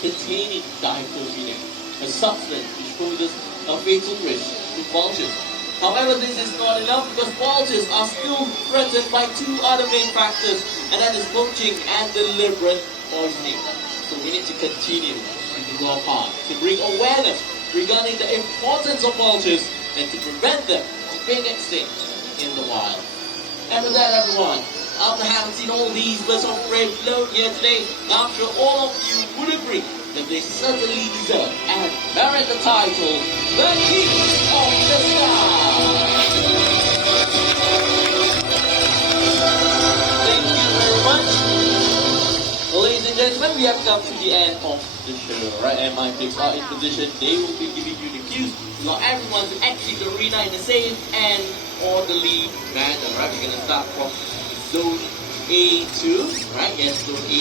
containing dipropionate, a substance which poses a fatal risk to vultures. However, this is not enough because vultures are still threatened by two other main factors, and that is poaching and deliberate poisoning. So we need to continue to do our part to bring awareness regarding the importance of vultures and to prevent them from being extinct in the wild. And with that, everyone, after having seen all these birds of prey float here today, I'm sure all of you would agree that they certainly deserve and merit the title, the Kings of the Sky. Thank you very much. Ladies and gentlemen, we have come to the end of the show, right? And my picks are in position. They will be giving you the cues to allow everyone to exit the arena in a safe and orderly manner, right? We're going to start from Zone A2, right? Yes, Zone A.